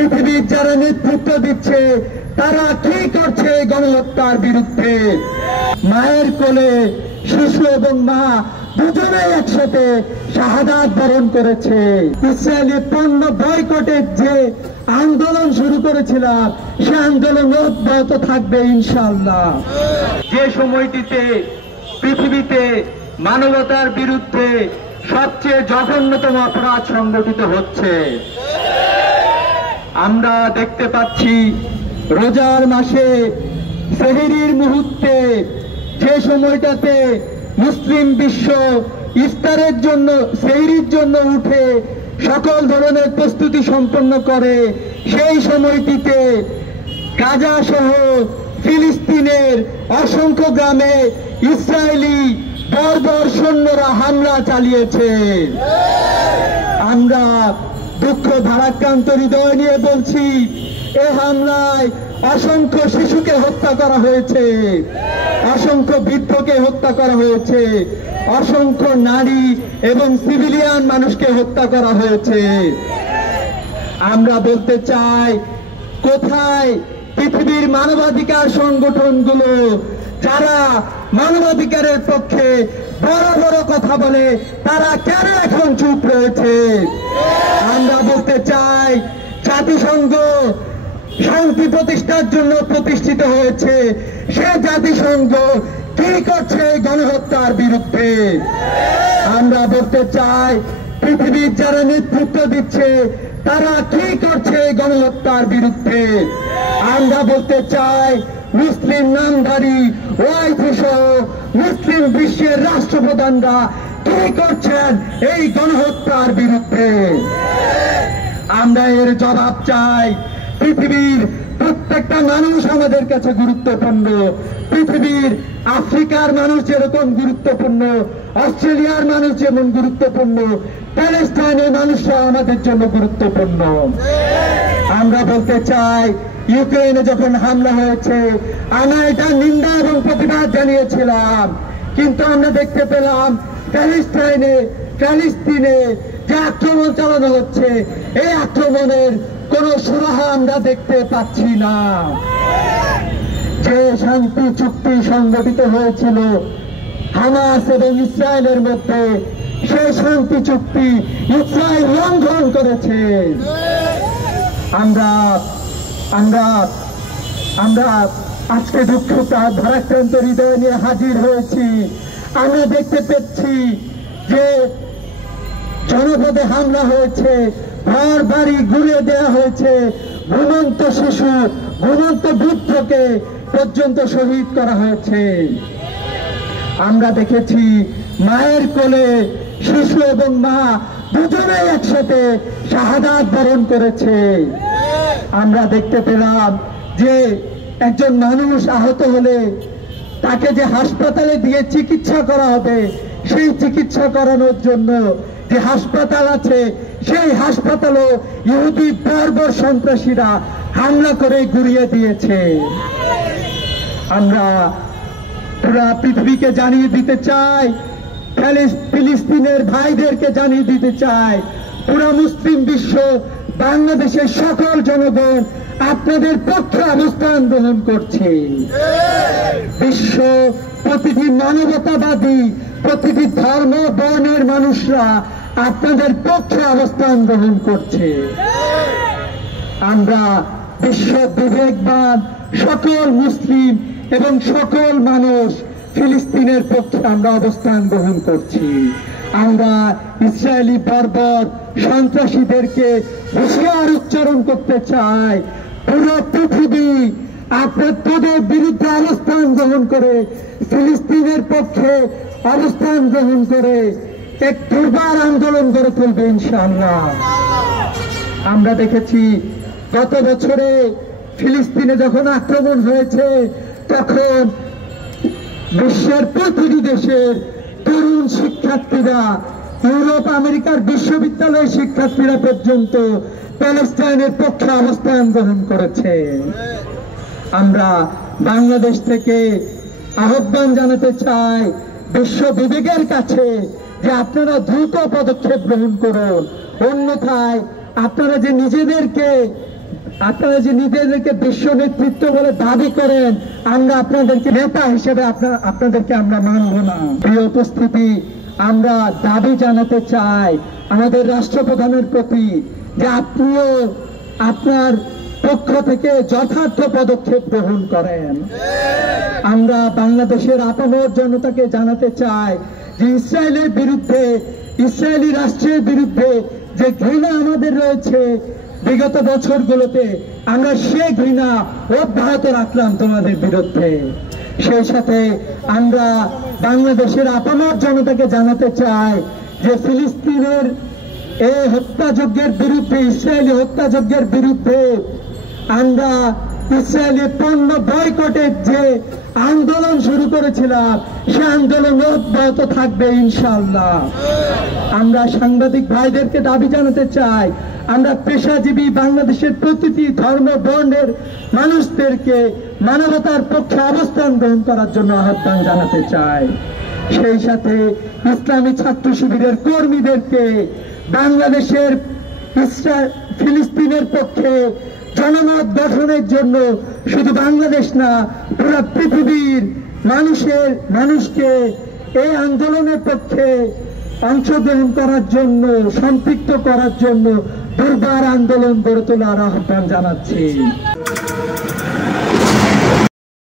পৃথিবীর যারা নেতৃত্ব দিচ্ছে তারা কি করছে গণহত্যার বিরুদ্ধে। মায়ের কোলে শিশু এবং মা দুজনে একসাথে শাহাদাত বরণ করেছে। ইসরায়েলি পণ্য বয়কটের যে আন্দোলন শুরু করেছিলাম সে আন্দোলন অব্যাহত থাকবে ইনশাআল্লাহ। যে সময়টিতে পৃথিবীতে মানবতার বিরুদ্ধে সবচেয়ে জঘন্যতম অপরাধ সংগঠিত হচ্ছে, আমরা দেখতে পাচ্ছি রোজার মাসে সেহরির মুহূর্তে যে সময়টাতে মুসলিম বিশ্ব ইফতারের জন্য সেহরির জন্য উঠে সকল ধরনের প্রস্তুতি সম্পন্ন করে, সেই সময়টিতে গাজা সহ ফিলিস্তিনের অসংখ্য গ্রামে ইসরায়েলি বর্বর সৈন্যরা হামলা চালিয়েছে। আমরা দুঃখ ভারাক্রান্ত হৃদয় নিয়ে বলছি, এ হামলায় অসংখ্য শিশুকে হত্যা করা হয়েছে, অসংখ্য বৃদ্ধকে হত্যা করা হয়েছে, অসংখ্য নারী এবং সিভিলিয়ান মানুষকে হত্যা করা হয়েছে। আমরা বলতে চাই, কোথায় পৃথিবীর মানবাধিকার সংগঠনগুলো যারা মানবাধিকারের পক্ষে বড় বড় কথা বলে, তারা কেন এখন চুপ রয়েছে? আমরা বলতে চাই, জাতিসংঘ শান্তি প্রতিষ্ঠার জন্য প্রতিষ্ঠিত হয়েছে, সে জাতিসংঘ কি করছে গণহত্যার বিরুদ্ধে? আমরা বলতে চাই, পৃথিবীর যারা নেতৃত্ব দিচ্ছে তারা কি করছে গণহত্যার বিরুদ্ধে? আমরা বলতে চাই, মুসলিম নামধারী ওয়াইসি সহ মুসলিম বিশ্বের রাষ্ট্রপ্রধানরা কি করছেন এই গণহত্যার বিরুদ্ধে? আমরা এর জবাব চাই। পৃথিবীর প্রত্যেকটা মানুষ আমাদের কাছে গুরুত্বপূর্ণ। পৃথিবীর আফ্রিকার মানুষ যেরকম গুরুত্বপূর্ণ, অস্ট্রেলিয়ার মানুষ যেমন গুরুত্বপূর্ণ, প্যালেস্টাইনের মানুষরা আমাদের জন্য গুরুত্বপূর্ণ। আমরা বলতে চাই, ইউক্রেনে যখন হামলা হয়েছে আমরা এটা নিন্দা এবং প্রতিবাদ জানিয়েছিলাম, কিন্তু আমরা দেখতে পেলাম প্যালেস্তিনে যে আক্রমণ চালানো হচ্ছে, এই আক্রমণের কোন সুরাহা আমরা দেখতে পাচ্ছি না। যে শান্তি চুক্তি সংগঠিত হয়েছিল হামাস এবং ইসরায়েলের মধ্যে, সেই শান্তি চুক্তি ইসরায়েল লঙ্ঘন করেছে। আমরা আমরা আমরা আজকে দুঃখ ভারাক্রান্ত হৃদয় নিয়ে হাজির হয়েছি। আমরা দেখতে পেয়েছি যে জনপদে হামলা হয়েছে, ঘর বাড়ি ঘুরিয়ে দেওয়া হয়েছে, ঘুমন্ত শিশু ঘুমন্ত বৃদ্ধকে পর্যন্ত শহীদ করা হয়েছে। আমরা দেখেছি মায়ের কোলে শিশু এবং মা দুজনেই একসাথে শাহাদাত বরণ করেছে। আমরা দেখতে পেলাম যে একজন মানুষ আহত হলে তাকে যে হাসপাতালে দিয়ে চিকিৎসা করা হবে, সেই চিকিৎসা করানোর জন্য যে হাসপাতাল আছে সেই হাসপাতালও ইহুদি বর্বর সন্ত্রাসীরা হামলা করে গুড়িয়ে দিয়েছে। আমরা পুরা পৃথিবীকে জানিয়ে দিতে চাই, ফিলিস্তিনের ভাইদেরকে জানিয়ে দিতে চাই, পুরা মুসলিম বিশ্ব, বাংলাদেশের সকল জনগণ আপনাদের পক্ষে অবস্থান গ্রহণ করছে। বিশ্ব প্রতিটি মানবতাবাদী, প্রতিটি ধর্ম বর্ণের মানুষরা আপনাদের পক্ষে অবস্থান গ্রহণ করছে। আমরা বিশ্ব বিবেকবান সকল মুসলিম এবং সকল মানুষ ফিলিস্তিনের পক্ষে আমরা অবস্থান গ্রহণ করছি। আমরা ইসরায়েলি বর্বর সন্ত্রাসীদেরকে হুঁশিয়ার উচ্চারণ করতে চাই, পুরো পৃথিবী আপনাদের বিরুদ্ধে অবস্থান গ্রহণ করে, ফিলিস্তিনের পক্ষে অবস্থান গ্রহণ করে এক দুর্বার আন্দোলন গড়ে তুলবে ইনশাআল্লাহ। আমরা দেখেছি গত বছরে ফিলিস্তিনে যখন আক্রমণ হয়েছে, তখন বিশ্বের প্রতিটি দেশের তরুণ শিক্ষার্থীরা, ইউরোপ আমেরিকার বিশ্ববিদ্যালয়ের শিক্ষার্থীরা পর্যন্ত প্যালেস্টাইনের পক্ষে অবস্থান গ্রহণ করেছে। আমরা বাংলাদেশ থেকে আহ্বান জানাতে চাই বিশ্ব বিবেকের কাছে যে আপনারা দ্রুত পদক্ষেপ গ্রহণ করুন, অন্যথায় আপনারা যে নিজেদেরকে আপনারা যে নিজেদেরকে বিশ্ব নেতৃত্ব বলে দাবি করেন, আমরা আপনাদেরকে নেতা হিসেবে আপনাদেরকে আমরা মানব না। প্রিয় উপস্থিতি, আমরা দাবি জানাতে চাই আমাদের রাষ্ট্রপ্রধানের প্রতি যে আপনিও আপনার পক্ষ থেকে যথার্থ পদক্ষেপ গ্রহণ করেন। আমরা বাংলাদেশের আপামর জনতাকে জানাতে চাই যে ইসরায়েলের বিরুদ্ধে, ইসরায়েলি রাষ্ট্রের বিরুদ্ধে যে ঘৃণা আমাদের রয়েছে বিগত বছরগুলোতে, আমরা সে ঘৃণা অব্যাহত রাখলাম তোমাদের বিরুদ্ধে। সেই সাথে আমরা বাংলাদেশের আপামর জনতাকে জানাতে চাই যে ফিলিস্তিনের এই হত্যাযজ্ঞের বিরুদ্ধে, ইসরায়েলি হত্যাযজ্ঞের বিরুদ্ধে আমরা ইসরায়েলি পণ্য বয়কটের যে আন্দোলন শুরু করেছিলাম, সে আন্দোলন অব্যাহত থাকবে ইনশাআল্লাহ। আমরা সাংবাদিক ভাইদেরকে দাবি জানাতে চাই, আমরা পেশাজীবী বাংলাদেশের প্রতিটি ধর্ম বর্ণের মানুষদেরকে মানবতার পক্ষে অবস্থান গ্রহণ করার জন্য আহ্বান জানাতে চাই। সেই সাথে ইসলামী ছাত্র শিবিরের কর্মীদেরকে বাংলাদেশের ফিলিস্তিনের পক্ষে জনমত গঠনের জন্য শুধু বাংলাদেশ না, পুরো পৃথিবীর মানুষকে এই আন্দোলনের পক্ষে অংশগ্রহণ করার জন্য, সম্পৃক্ত করার জন্য দুর্বার আন্দোলন গড়ে তোলার আহ্বান জানাচ্ছি।